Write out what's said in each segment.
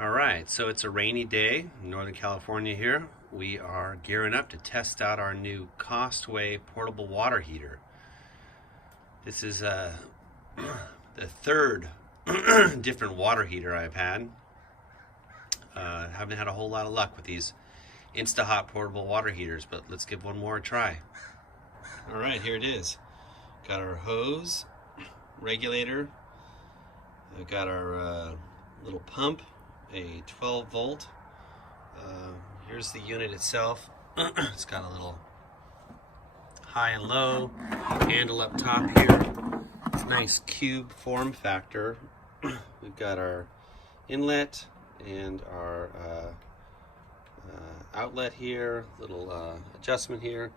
All right, so it's a rainy day in Northern California here. We are gearing up to test out our new Costway portable water heater. This is the third different water heater I've had. Haven't had a whole lot of luck with these Insta-Hot portable water heaters, but let's give one more a try. All right, here it is. Got our hose, regulator. We've got our little pump, a 12 volt. Here's the unit itself. It's got a little high and low handle up top here. It's a nice cube form factor. We've got our inlet and our outlet here, little adjustment here,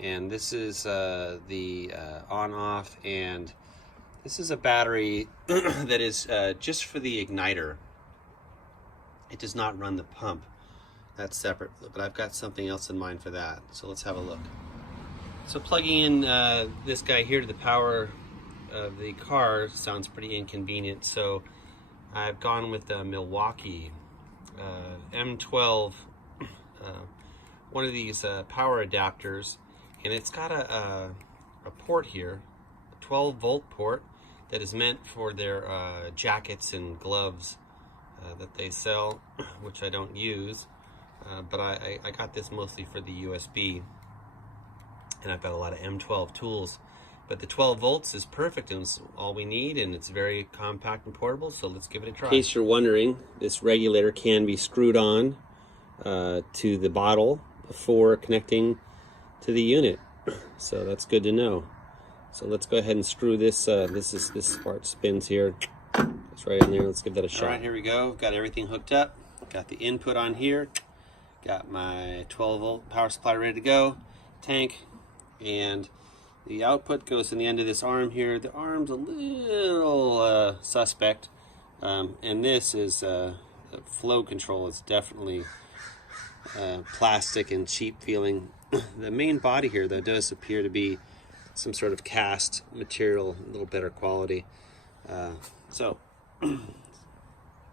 and this is the on-off, and this is a battery that is just for the igniter. It does not run the pump. That's separate, but I've got something else in mind for that. So let's have a look. So plugging in this guy here to the power of the car sounds pretty inconvenient. So I've gone with the Milwaukee M12, one of these power adapters, and it's got a port here, a 12 volt port that is meant for their jackets and gloves that they sell, which I don't use, but I got this mostly for the USB, and I've got a lot of M12 tools, but the 12 volts is perfect and it's all we need, and it's very compact and portable, so let's give it a try. In case you're wondering, this regulator can be screwed on to the bottle before connecting to the unit, so that's good to know. So let's go ahead and screw this. This part spins here. It's right in there. Let's give that a shot. All right, here we go. Got everything hooked up. Got the input on here. Got my 12 volt power supply ready to go. Tank, and the output goes in the end of this arm here. The arm's a little suspect, and this is the flow control. It's definitely plastic and cheap feeling. The main body here, though, does appear to be some sort of cast material, a little better quality.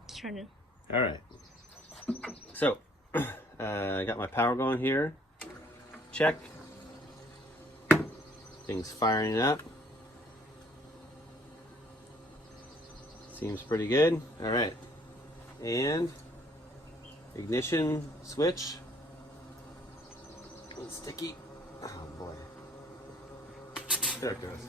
Turn it. All right. So I got my power going here. Check. Things firing up. Seems pretty good. All right. And ignition switch. A little sticky. Oh boy. There it goes.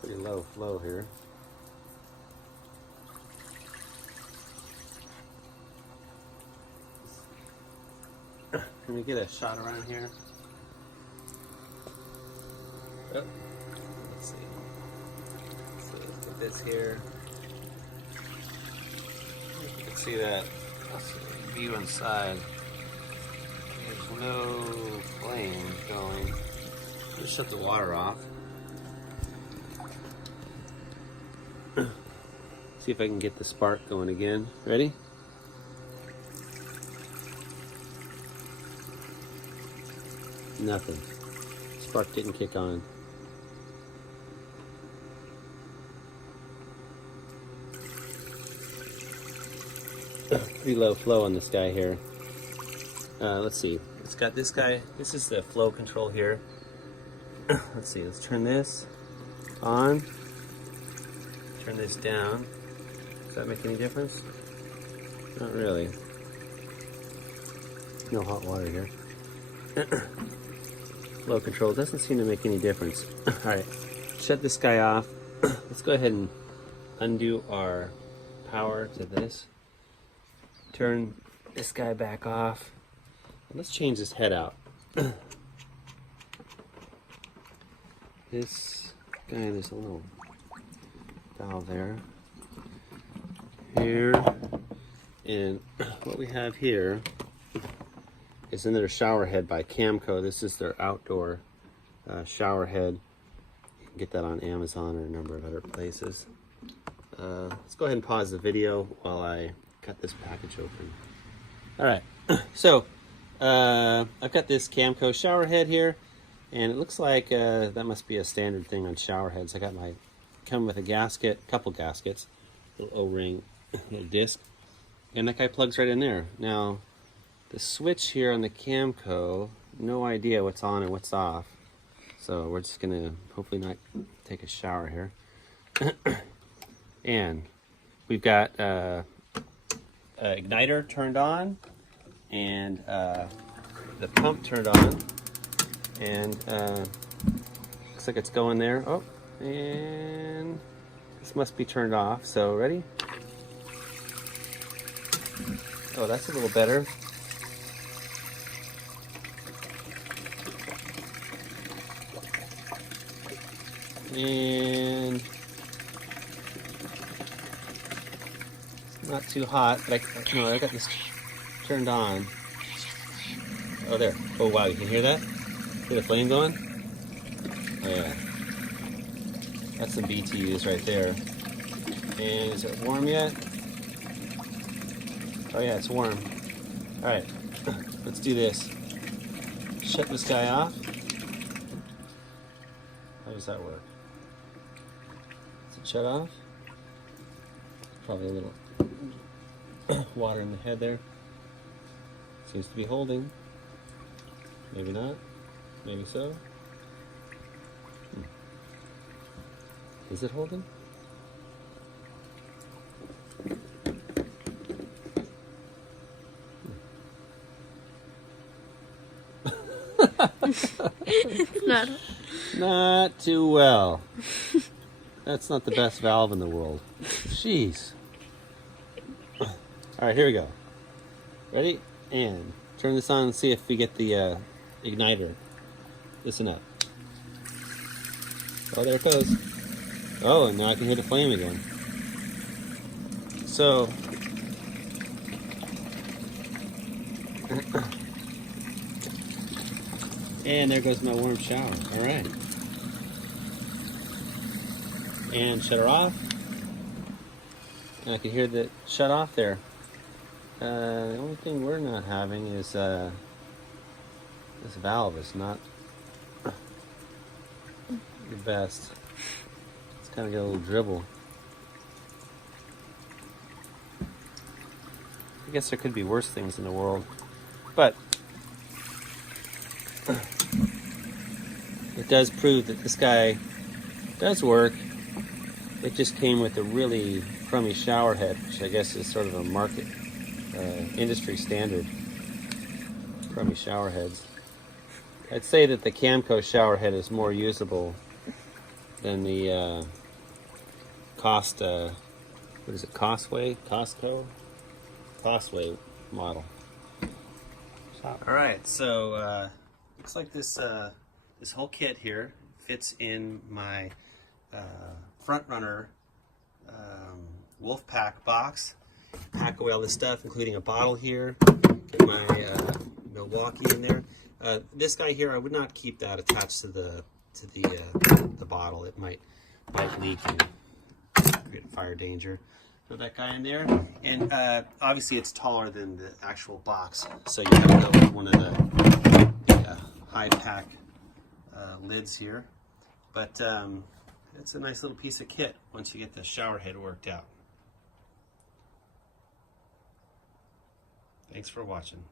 Pretty low flow here. Can we get a shot around here? Oh, let's see. So let's put this here. You can see that. Let's see, view inside. There's no flame going. Let's shut the water off. See if I can get the spark going again. Ready? Nothing. Spark didn't kick on. Pretty low flow on this guy here. Let's see. It's got this guy. This is the flow control here. Let's see. Let's turn this on. Turn this down. Does that make any difference? Not really. No hot water here. Flow control doesn't seem to make any difference. Alright, shut this guy off. Let's go ahead and undo our power to this. Turn this guy back off. And let's change this head out. This guy, there's a little valve there. Here. And what we have here is another shower head by Camco. This is their outdoor shower head. You can get that on Amazon or a number of other places. Let's go ahead and pause the video while I cut this package open. All right, so I've got this Camco shower head here. And it looks like that must be a standard thing on shower heads. I got my, come with a gasket, couple gaskets, little O-ring, little disc, and that guy plugs right in there. Now, the switch here on the Camco, no idea what's on and what's off. So we're just gonna hopefully not take a shower here. And we've got igniter turned on, and the pump turned on, and looks like it's going there. Oh, and this must be turned off. So ready? Oh, that's a little better. And not too hot, but I got this turned on. Oh, there. Oh, wow, you can hear that? Hear the flame going? Oh, yeah. That's some BTUs right there. And is it warm yet? Oh, yeah, it's warm. All right, let's do this. Shut this guy off. How does that work? Does it shut off? Probably a little water in the head there. Seems to be holding. Maybe not. Maybe so. Is it holding? Not. Not too well. That's not the best valve in the world. Jeez. All right, here we go. Ready? And turn this on and see if we get the igniter. Listen up. Oh, there it goes. Oh, and now I can hear the flame again. So, and there goes my warm shower. All right. And shut her off. And I can hear that shut off there. The only thing we're not having is this valve is not the best. It's kind of got a little dribble. I guess there could be worse things in the world, but it does prove that this guy does work. It just came with a really crummy shower head, which I guess is sort of a market industry standard. Crummy shower heads. I'd say that the Camco shower head is more usable than the what is it, Costway model. Alright, so looks like this this whole kit here fits in my Front Runner Wolfpack box. Pack away all this stuff, including a bottle here, get my Milwaukee in there. This guy here, I would not keep that attached to the bottle. It might leak and create fire danger. Throw that guy in there, and obviously it's taller than the actual box, so you have to go with one of the high pack lids here. But it's a nice little piece of kit once you get the shower head worked out. Thanks for watching.